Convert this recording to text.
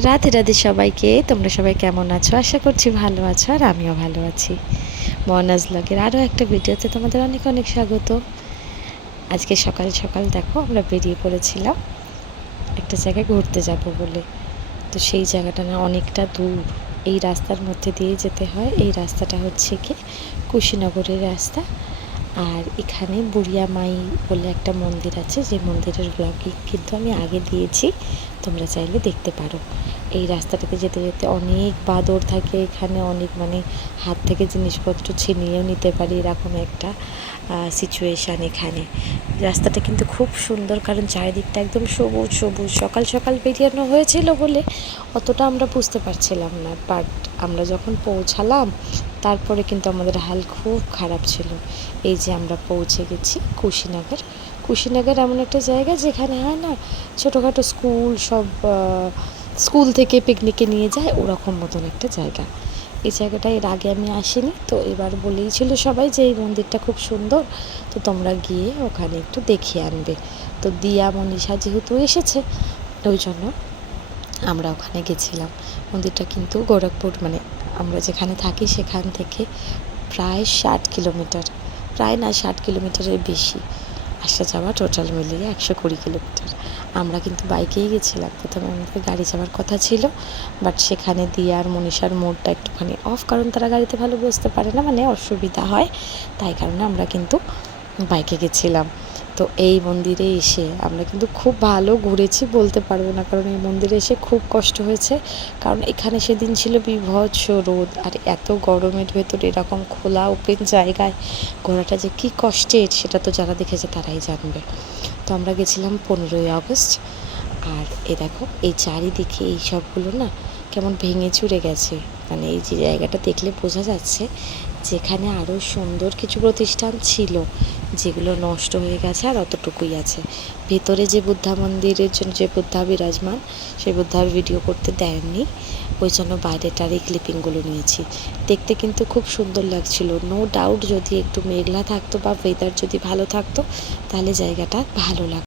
রাধে রাধে সবাইকে। তোমরা সবাই কেমন আছো? আশা করছি ভালো আছো, আর আমিও ভালো আছি। মনাজ ব্লগের আরও একটা ভিডিওতে তোমাদের অনেক অনেক স্বাগত। আজকে সকাল সকাল দেখো আমরা বেরিয়ে পড়েছিলাম একটা জায়গায় ঘুরতে যাব বলে। তো সেই জায়গাটা না অনেকটা দূর, এই রাস্তার মধ্যে দিয়ে যেতে হয়। এই রাস্তাটা হচ্ছে কি কুশীনগরের রাস্তা। আর এখানে বুড়িয়া মাই বলে একটা মন্দির আছে, যে মন্দিরের ব্লগিং কিন্তু আমি আগে দিয়েছি, তোমরা চাইলে দেখতে পারো। এই রাস্তাটাতে যেতে যেতে অনেক বাদর থাকে এখানে, অনেক হাত থেকে জিনিসপত্র ছিনিয়েও নিতে পারি, এরকম একটা সিচুয়েশান এখানে। রাস্তাটা কিন্তু খুব সুন্দর, কারণ চারিদিকটা একদম সবুজ সবুজ। সকাল সকাল বেরিয়ানো হয়েছিল বলে অতটা আমরা বুঝতে পারছিলাম না, বাট আমরা যখন পৌঁছালাম তারপরে কিন্তু আমাদের হাল খুব খারাপ ছিল। এই যে আমরা পৌঁছে গেছি কুশীনগর। কুশীনগর এমন একটা জায়গা যেখানে হয় না ছোটোখাটো স্কুল থেকে পিকনিকে নিয়ে যায়, ওরকম মতন একটা জায়গা। এই জায়গাটা এর আগে আমি আসিনি, তো এবার বলেই ছিল সবাই যে এই মন্দিরটা খুব সুন্দর, তো তোমরা গিয়ে ওখানে একটু দেখিয়ে আনবে। তো দিয়া মনীষা যেহেতু এসেছে, ওই জন্য আমরা ওখানে গেছিলাম। মন্দিরটা কিন্তু গোরখপুর আমরা যেখানে থাকি সেখান থেকে প্রায় 60 কিলোমিটার, প্রায় না 60 কিলোমিটারের বেশি আসা যাওয়া, টোটাল মিলিয়ে 120 কিলোমিটার। আমরা কিন্তু বাইকেই গেছিলাম। প্রথমে আমাদের গাড়ি যাওয়ার কথা ছিল, বাট সেখানে দিয়া আর মনীষার মোড়টা একটুখানি অফ, কারণ তারা গাড়িতে ভালো বসতে পারে না, অসুবিধা হয়, তাই কারণে আমরা কিন্তু বাইকে গেছিলাম। তো এই মন্দিরে এসে আমরা কিন্তু খুব ভালো ঘুরেছি বলতে পারবো না, কারণ এই মন্দিরে এসে খুব কষ্ট হয়েছে। কারণ এখানে সেদিন ছিল বীভৎস রোদ, আর এত গরমের ভেতরে এরকম খোলা ওপেন জায়গায় ঘোরাটা যে কী কষ্টের, সেটা তো যারা দেখেছে তারাই জানবে। তো আমরা গেছিলাম 15ই আগস্ট। আর এ দেখো এই চারিদিকে এই সবগুলো না কেমন ভেঙে চুরে গেছে। এই যে জায়গাটা দেখলে বোঝা যাচ্ছে যেখানে আরও সুন্দর কিছু প্রতিষ্ঠান ছিল, যেগুলো নষ্ট হয়ে গেছে, আর অতটুকুই আছে। ভেতরে যে বুদ্ধা মন্দিরের জন্য যে বুদ্ধা বিরাজমান, সেই বুদ্ধার ভিডিও করতে দেননি, ওই জন্য বাইরেটার এই ক্লিপিংগুলো নিয়েছি। দেখতে কিন্তু খুব সুন্দর লাগছিল। নো ডাউট যদি একটু মেঘলা থাকতো বা ওয়েদার যদি ভালো থাকতো, তাহলে জায়গাটা ভালো লাগতো।